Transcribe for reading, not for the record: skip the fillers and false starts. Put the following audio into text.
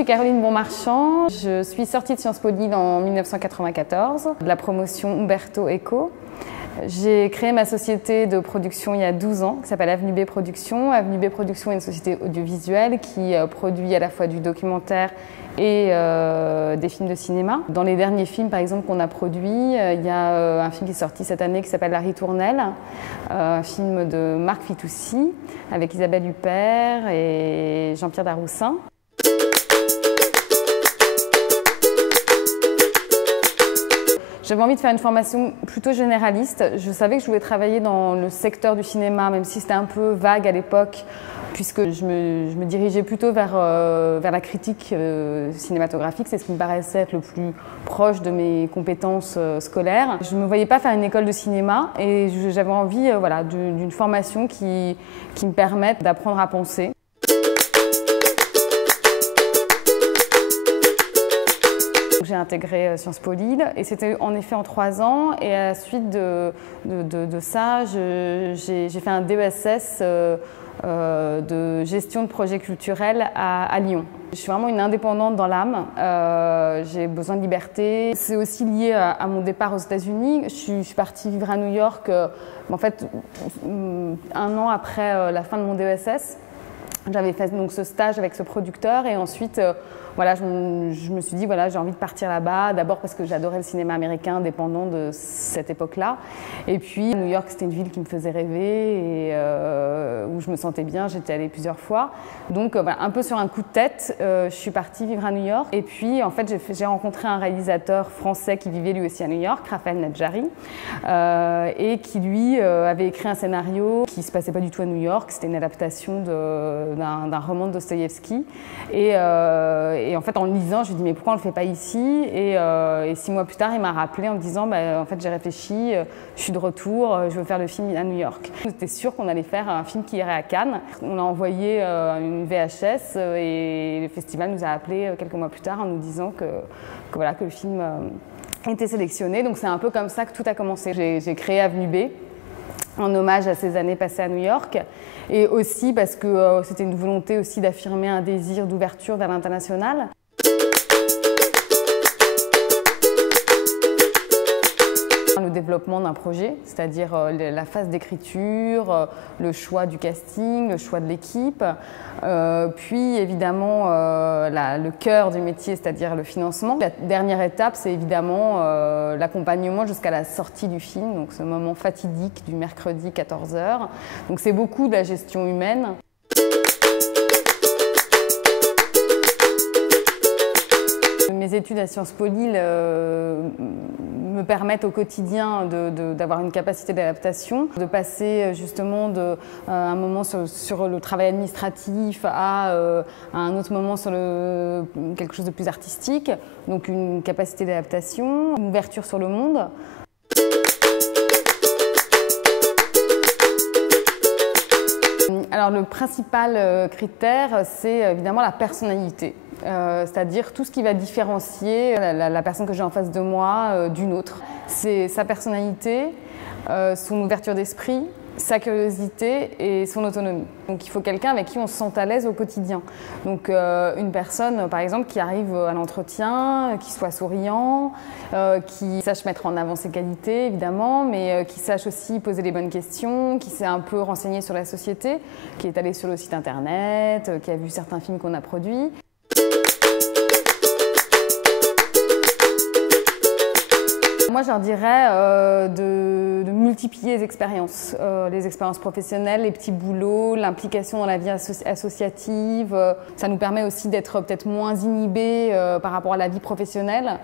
suis Caroline Bonmarchand, je suis sortie de Sciences Po Lille en 1994, de la promotion Umberto Eco. J'ai créé ma société de production il y a 12 ans, qui s'appelle Avenue B Productions. Avenue B Productions est une société audiovisuelle qui produit à la fois du documentaire et des films de cinéma. Dans les derniers films, par exemple, qu'on a produits, il y a un film qui est sorti cette année qui s'appelle La Ritournelle, un film de Marc Fitoussi avec Isabelle Huppert et Jean-Pierre Daroussin. J'avais envie de faire une formation plutôt généraliste. Je savais que je voulais travailler dans le secteur du cinéma, même si c'était un peu vague à l'époque, puisque je me dirigeais plutôt vers la critique cinématographique. C'est ce qui me paraissait être le plus proche de mes compétences scolaires. Je ne me voyais pas faire une école de cinéma et j'avais envie d'une formation qui me permette d'apprendre à penser. J'ai intégré Sciences Po Lille et c'était en effet en 3 ans, et à la suite de ça, j'ai fait un DESS de gestion de projets culturels à Lyon. Je suis vraiment une indépendante dans l'âme, j'ai besoin de liberté. C'est aussi lié à mon départ aux États-Unis. Je suis partie vivre à New York en fait 1 an après la fin de mon DESS. J'avais fait donc ce stage avec ce producteur et ensuite je me suis dit j'ai envie de partir là-bas, d'abord parce que j'adorais le cinéma américain indépendant de cette époque-là, et puis New York c'était une ville qui me faisait rêver et où je me sentais bien, j'étais allée plusieurs fois, donc un peu sur un coup de tête, je suis partie vivre à New York, et puis en fait j'ai rencontré un réalisateur français qui vivait lui aussi à New York, Raphaël Nadjari, et qui lui avait écrit un scénario qui se passait pas du tout à New York, c'était une adaptation d'un roman de Dostoïevski, et en fait, en le lisant, je lui ai dit mais pourquoi on ne le fait pas ici, et 6 mois plus tard, il m'a rappelé en me disant en fait j'ai réfléchi, je suis de retour, je veux faire le film à New York. J'étais sûre qu'on allait faire un film qui irait à Cannes. On a envoyé une VHS et le festival nous a appelés quelques mois plus tard en nous disant que le film était sélectionné. Donc c'est un peu comme ça que tout a commencé. J'ai créé Avenue B en hommage à ces années passées à New York, et aussi parce que c'était une volonté aussi d'affirmer un désir d'ouverture vers l'international. Le développement d'un projet, c'est-à-dire la phase d'écriture, le choix du casting, le choix de l'équipe, puis évidemment le cœur du métier, c'est-à-dire le financement. La dernière étape, c'est évidemment l'accompagnement jusqu'à la sortie du film, donc ce moment fatidique du mercredi 14 h. Donc c'est beaucoup de la gestion humaine. Mes études à Sciences Po Lille me permettent au quotidien d'avoir une capacité d'adaptation, de passer justement un moment sur le travail administratif à un autre moment sur quelque chose de plus artistique, donc une capacité d'adaptation, une ouverture sur le monde. Alors le principal critère, c'est évidemment la personnalité. C'est-à-dire tout ce qui va différencier la personne que j'ai en face de moi d'une autre. C'est sa personnalité, son ouverture d'esprit, sa curiosité et son autonomie. Donc il faut quelqu'un avec qui on se sent à l'aise au quotidien. Donc une personne par exemple qui arrive à l'entretien, qui soit souriant, qui sache mettre en avant ses qualités évidemment, mais qui sache aussi poser les bonnes questions, qui s'est un peu renseigné sur la société, qui est allé sur le site internet, qui a vu certains films qu'on a produits. Moi, je leur dirais de multiplier les expériences professionnelles, les petits boulots, l'implication dans la vie associative. Ça nous permet aussi d'être peut-être moins inhibés par rapport à la vie professionnelle.